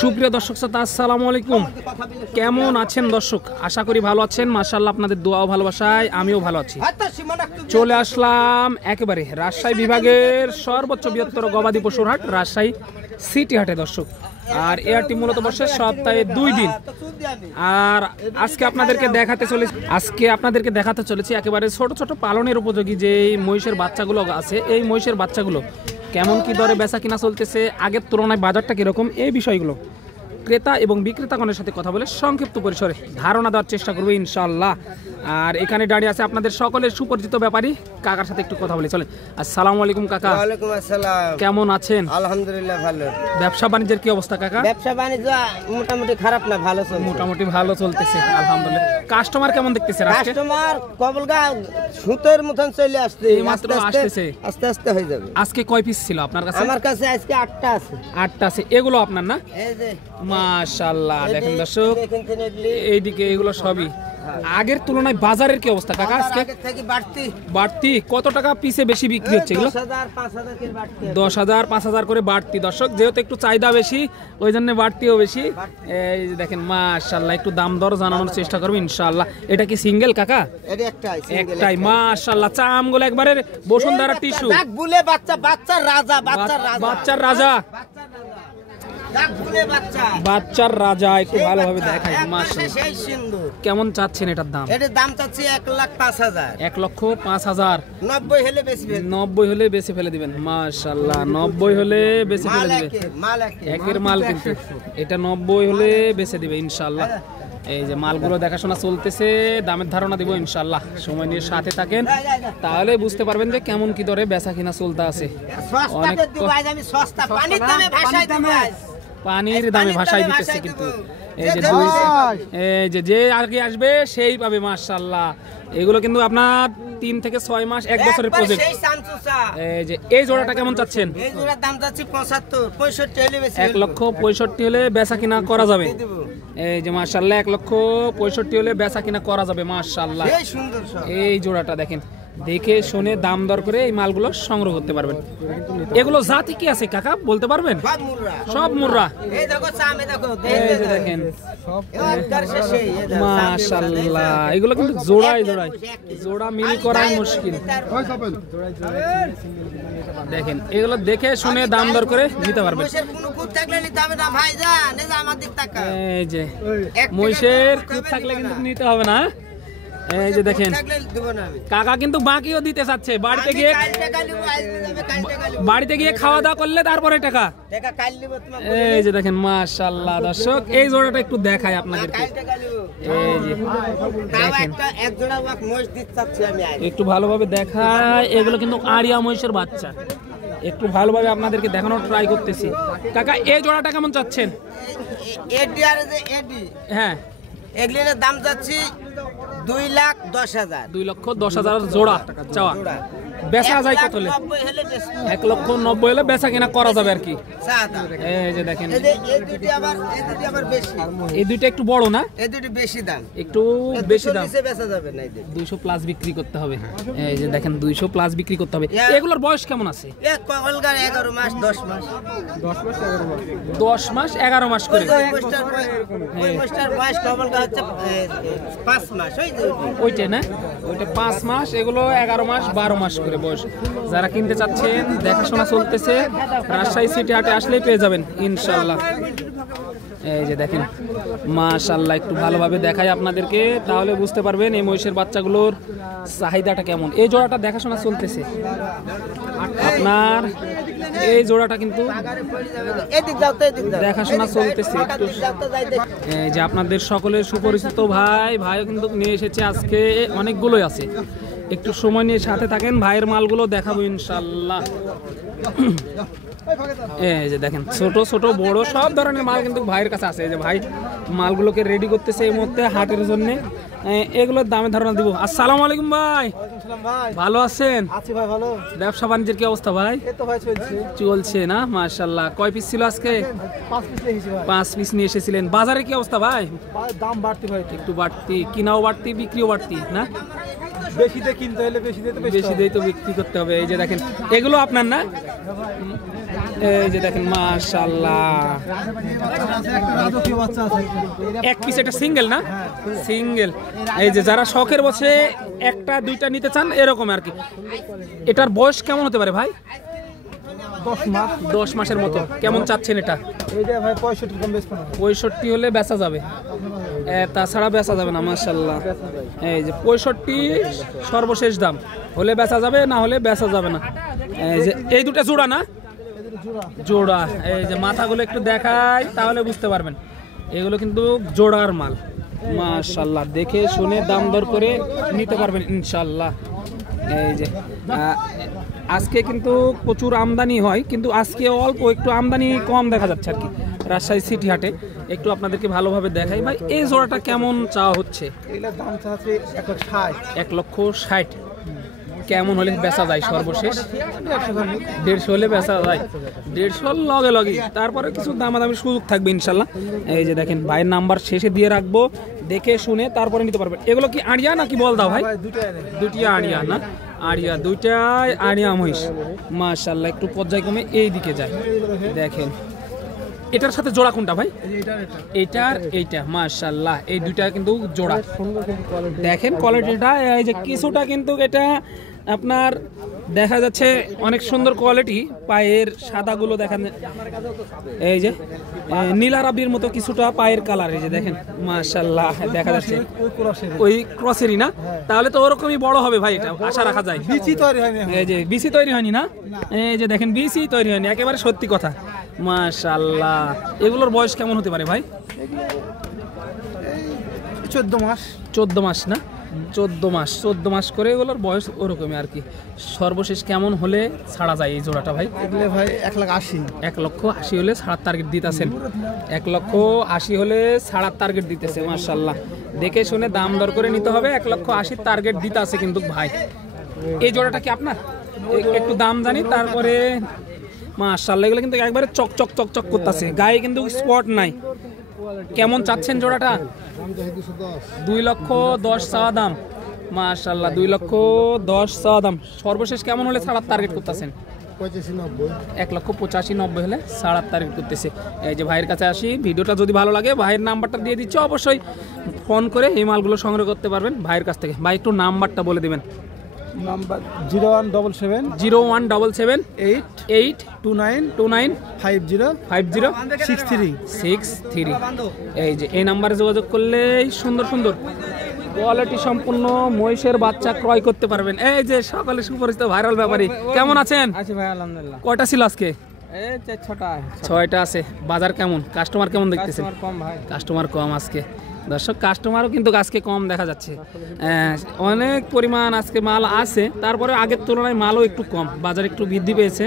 সুপ্রিয় দর্শক শ্রোতা আসসালামু আলাইকুম, কেমন আছেন দর্শক? আশা করি ভালো আছেন। মাশাআল্লাহ, আপনাদের দোয়া ও ভালোবাসায় আমিও ভালো আছি। চলে আসলাম একেবারে রাজশাহী বিভাগের সর্বোচ্চ বৃহত্তর গবাদি পশুর হাট রাজশাহী সিটি হাটে দর্শক। আর এই হাটটি মূলত বসে সপ্তাহে 2 দিন। আর আজকে আপনাদেরকে দেখাতে চলেছি একেবারে ছোট ছোট পালনের উপযোগী যে মহিষের বাচ্চাগুলো আছে, এই মহিষের বাচ্চাগুলো কেমন কি দরে বেচা কিনা চলতেছে, আগের তুলনায় বাজারটা কিরকম, এই বিষয়গুলো ক্রেতা এবং বিক্রেতাগণের সাথে কথা বলে সংক্ষিপ্ত পরিসরে ধারণা দেওয়ার চেষ্টা করবো ইনশাআল্লাহ। আর এখানে দাঁড়িয়ে আছে আপনাদের সকলের সুপরিচিত ব্যাপারী কাকার সাথে একটু কথা বলি চলে। আসসালামু আলাইকুম কাকা। ওয়ালাইকুম আসসালাম। কেমন আছেন? আলহামদুলিল্লাহ ভালো। ব্যবসা বাণিজ্যের কি অবস্থা কাকা? ব্যবসা বাণিজ্য মোটামুটি খারাপ না, ভালো চলছে। মোটামুটি ভালো চলতেছে আলহামদুলিল্লাহ। কাস্টমার কেমন দেখতেছেন? কাস্টমার কবলগা সুতের মতন চলে আসছে, মাত্র আসতেছে, আস্তে আস্তে হয়ে যাবে। আজকে কয় পিস ছিল আপনার কাছে? আমার কাছে আজকে 8টা আছে। 8টা আছে। এগুলো আপনার না? এই যে মাশাআল্লাহ, দেখেন দর্শক এইদিকে এগুলো সবই। আগের তুলনায় বাজারের কি অবস্থা কাকা? আজকে বাড়তি কত টাকা পিসে বেশি বিক্রি হচ্ছে এগুলো? 10,000 5,000 করে বাড়তি দর্শক। যেহেতু একটু চাহিদা বেশি ওই জন্য বাড়তিও বেশি। এই যে দেখেন মাশাআল্লাহ, একটু দাম দর জানানোর চেষ্টা করবো ইনশাআল্লাহ। এটা কি সিঙ্গেল কাকা? একটাই মাশাআল্লাহ। চামগুলো একবারে বসুন্ধরা টিস্যু। বাচ্চার রাজা বাচ্চার রাজা একটু ভালোভাবে দেখাই। কেমন চাচ্ছেন এটার দাম? এটার দাম চাচ্ছি 1,05,000। 1,05,000। 90 হলে বেশি ফেলে দিবেন। মাশাআল্লাহ, 90 হলে বেশি ফেলে দিবেন। একের মাল কিন্তু এটা 90 হলে বেশি দিবে ইনশাআল্লাহ। এই যে মালগুলো দেখাশোনা চলতেছে, দামের ধারণা দিব ইনশাআল্লাহ। সময় নিয়ে সাথে থাকেন, তাহলে বুঝতে পারবেন যে কেমন কি দরে বেচা কিনা চলতে আছে। অনেক পানির দামে ভাষায় দিতেছে কিন্তু। এই যে যে আগে আসবে সেই পাবে মাশাআল্লাহ। এগুলো কিন্তু আপনার 3 থেকে 6 মাস 1 বছরের প্রজেক্ট। এই যে এই জোড়াটা কেমন চাচ্ছেন? এই জোড়ার দাম চাচ্ছি 65 হলে বেশি। 1,65,000 হলে বেচা কিনা করা যাবে। এই যে মাশাআল্লাহ 1,65,000 হলে বেচা কিনা করা যাবে মাশাআল্লাহ। এই জোড়াটা দেখেন, দেখে শুনে দাম দর করে এই মালগুলো সংগ্রহ করতে পারবেন। এগুলো জাতি কি আছে কাকা বলতে পারবেন? সব মুর্রা। এই যে দেখেন মাশাআল্লাহ, এগুলো কিন্তু জোড়া মিল করাই মুশকিল। দেখেন এগুলো দেখে শুনে দাম দর করে নিতে পারবেন। এই যে মহিষের খুব থাকলে কিন্তু নিতে হবে না। এই যে দেখেন কাকা কিন্তু বাকিও দিতে চাচ্ছে, বাড়িতে গিয়ে খাওয়া দাওয়া করলে তারপরে টাকা। এই যে দেখেন মাশাআল্লাহ দর্শক, এই জোড়াটা একটু দেখায় আপনাদেরকে। এই যে দেখেন একটু ভালোভাবে দেখায়, এগুলো কিন্তু আড়িয়া মহিষের বাচ্চা। একটু ভালোভাবে আপনাদেরকে দেখানোর ট্রাই করতেছি। কাকা এই জোড়াটা কেমন চাচ্ছেন? হ্যাঁ, এগুলোর দাম যাচ্ছি 2,10,000। 2,10,000 জোড়া চাওয়া। বেচা যায় কত হলে? 1,90,000 হলে বেচা কিনা করা যাবে আর কি। এই যে দেখেন এই দুইটা একটু বড় না, এই দুটো বেশি দাম, একটু বেশি দাম। বেচা যাবে না, 200 প্লাস বিক্রি করতে হবে। এই যে দেখেন 200 প্লাস বিক্রি করতে হবে। এগুলোর বয়স কেমন আছে? 11 মাস 10 মাস 10 মাস 11 মাস করে। বয়স কবলগা হচ্ছে 5 মাস। ওইটা না, ওইটা 5 মাস, এগুলো 11 মাস 12 মাস করে বয়স। যারা কিনতে চাচ্ছেন দেখাশোনা চলতেছে, রাজশাহী সিটি হাটে আসলেই পেয়ে যাবেন ইনশাআল্লাহ। এই যে দেখেন মাশাআল্লাহ, একটু ভালোভাবে দেখাই আপনাদেরকে, তাহলে বুঝতে পারবেন এই মহিষের বাচ্চাগুলোর চাহিদাটা কেমন। এই জোড়াটা দেখাশোনা চলতেছে আপনার, এই জোড়াটা কিন্তু দেখাশোনা চলতেছে একটু। এই যে আপনাদের সকলের সুপরিচিত ভাইও কিন্তু নিয়ে এসেছে আজকে, অনেকগুলোই আছে। একটু সময় নিয়ে সাথে থাকেন, ভাইয়ের মালগুলো দেখাবো ইনশাআল্লাহ। এই যে দেখেন ছোট ছোট বড় সব ধরনের মাল কিন্তু ভাইয়ের কাছে আছে। এই যে ভাই মালগুলোকে রেডি করতেছে এই মুহূর্তে হাটের জন্য। এগুলোর দামে ধারণা দিব। আসসালামু আলাইকুম ভাই, ভালো আছেন? ব্যবসা বাণিজ্যের কি অবস্থা ভাই? চলছে না মাশাআল্লাহ। কয় পিস ছিল আজকে? 5 পিস নিয়ে এসেছিলেন। বাজারে কি অবস্থা ভাই? দাম বাড়তি ভাই, একটু বাড়তি, কিনাও বাড়তি বিক্রিও বাড়তি না? বেশিতে কিনতে হলে বেশি দিয়ে তো বিক্রি করতে হবে। এই যে দেখেন এগুলো আপনার না? এই যে দেখেন মাশাআল্লাহ, রাজকীয় বাচ্চা আছে। এক পিস এটা সিঙ্গেল না, সিঙ্গেল। এই যে যারা শখের বসে একটা দুইটা নিতে চান এরকম আর কি। এটার বয়স কেমন হতে পারে ভাই? 10 মাস। 10 মাসের মতো। কেমন চাচ্ছেন এটা? এইটা ভাই 65 কম বেচবো না। 65 হলে বেচা যাবে, তাছাড়া বেচা যাবে না। মাশাআল্লাহ, এই যে 65 সর্বশেষ দাম, হলে বেচা যাবে, না হলে বেচা যাবে না। এই যে এই দুটো জোড়া না, জোড়া। এই যে মাথাগুলো একটু দেখাই তাহলে বুঝতে পারবেন, এগুলো কিন্তু জোড়ার মাল। মাশাআল্লাহ, দেখে শুনে দাম দর করে নিতে পারবেন ইনশাআল্লাহ। এই যে আজকে কিন্তু প্রচুর আমদানি হয়, কিন্তু আজকে অল্প একটু আমদানি কম দেখা যাচ্ছে আর কি রাজশাহী সিটি হাটে। একটু আপনাদেরকে ভালোভাবে দেখাই ভাই, এই জোড়াটা কেমন চাওয়া হচ্ছে? এগুলোর দাম চাচ্ছে 160। 1,60,000। কেমন হলে বেচা যায় সর্বশেষ? 150 হলে বেচা যায়, 150 লগে লগে, তারপরে কিছু দামাদামির সুযোগ থাকবে ইনশাল্লাহ। এই যে দেখেন ভাইয়ের নাম্বার শেষে দিয়ে রাখবো, দেখে শুনে তারপরে নিতে পারবেন। এগুলো কি আড়িয়া নাকি বল দাও ভাই? দুটি আড়িয়া না, আড়িয়া, দুইটাই আড়িয়া মহিষ। মাশাআল্লাহ, একটু পর্যায়ক্রমে এই দিকে যায়। দেখেন এটার সাথে জোড়া কোনটা ভাই? এইটার এইটা। মাশাআল্লাহ, এই দুইটা কিন্তু জোড়া। দেখেন কোয়ালিটিটা, এই যে কিছুটা কিন্তু এটা আপনার দেখা যাচ্ছে অনেক সুন্দর কোয়ালিটি। পায়ের সাদাগুলো দেখেন, এই যে নীলা রাবির মতো কিছুটা পায়ের কালার। এই যে দেখেন মাশাআল্লাহ, দেখা যাচ্ছে ওই ক্রসেরই না, তাহলে তো ওরকমই বড় হবে ভাই, এটা আশা রাখা যায়। বিচি তৈরি হয়নি। এই যে বিসি তৈরি হয়নি না, এই যে দেখেন বিসি তৈরি হয়নি, একেবারে সত্যি কথা। মাশাআল্লাহ, এগুলোর বয়স কেমন হতে পারে ভাই? 14 মাস। 14 মাস না, 14 মাস, 14 মাস করে এগুলোর বয়স ওরকমই আর কি। সর্বশেষ কেমন হলে ছাড়া যায় এই জোড়াটা ভাই? এগুলো ভাই 180। 1,80,000 হলে ছাড়ার টার্গেট দিতেছেন। 1,80,000 হলে ছাড়ার টার্গেট দিতেছে। মাশাআল্লাহ, দেখে শুনে দাম দর করে নিতে হবে। 1,80,000 টার্গেট দিতে আছে কিন্তু ভাই। এই জোড়াটা কি আপনার? একটু দাম জানি তারপরে। মাশাআল্লাহ, এগুলো কিন্তু একবারে চকচক চকচক করতেছে, গায়ে কিন্তু স্পট নাই। কেমন চাচ্ছেন জোড়াটা? 2,10,000 চাওয়া দাম। মাশাআল্লাহ, 2,10,000 চাওয়া দাম। সর্বশেষ কেমন হলে ছাড়ার টার্গেট করতেছেন? 1,85,90 হলে ছাড়ার টার্গেট করতেছে। এই যে ভাইয়ের কাছে আসি, ভিডিওটা যদি ভালো লাগে ভাইয়ের নাম্বারটা দিয়ে দিচ্ছি, অবশ্যই ফোন করে এই মালগুলো সংগ্রহ করতে পারবেন ভাইয়ের কাছ থেকে। ভাই একটু নাম্বারটা বলে দিবেন। নাম্বার 0177 0177 8 29 50 63। এই যে এই নাম্বারে যোগাযোগ করলেই সুন্দর সুন্দর কোয়ালিটি সম্পূর্ণ মহিষের বাচ্চা ক্রয় করতে পারবেন। এই যে সকালে সুপরিচিত ভাইরাল ব্যাপারী, কেমন আছেন? আছি ভাই, আলহামদুলিল্লাহ। কয়টা ছিল আজকে? এই 6টা আছে। বাজার কেমন? কাস্টমার কেমন দেখতেছেন? কম ভাই, কাস্টমার কম আজকে। দর্শক, কাস্টমারও কিন্তু আজকে কম দেখা যাচ্ছে। অনেক পরিমাণ আজকে মাল আছে, তারপরে আগের তুলনায় মালও একটু কম, বাজার একটু বৃদ্ধি পেয়েছে।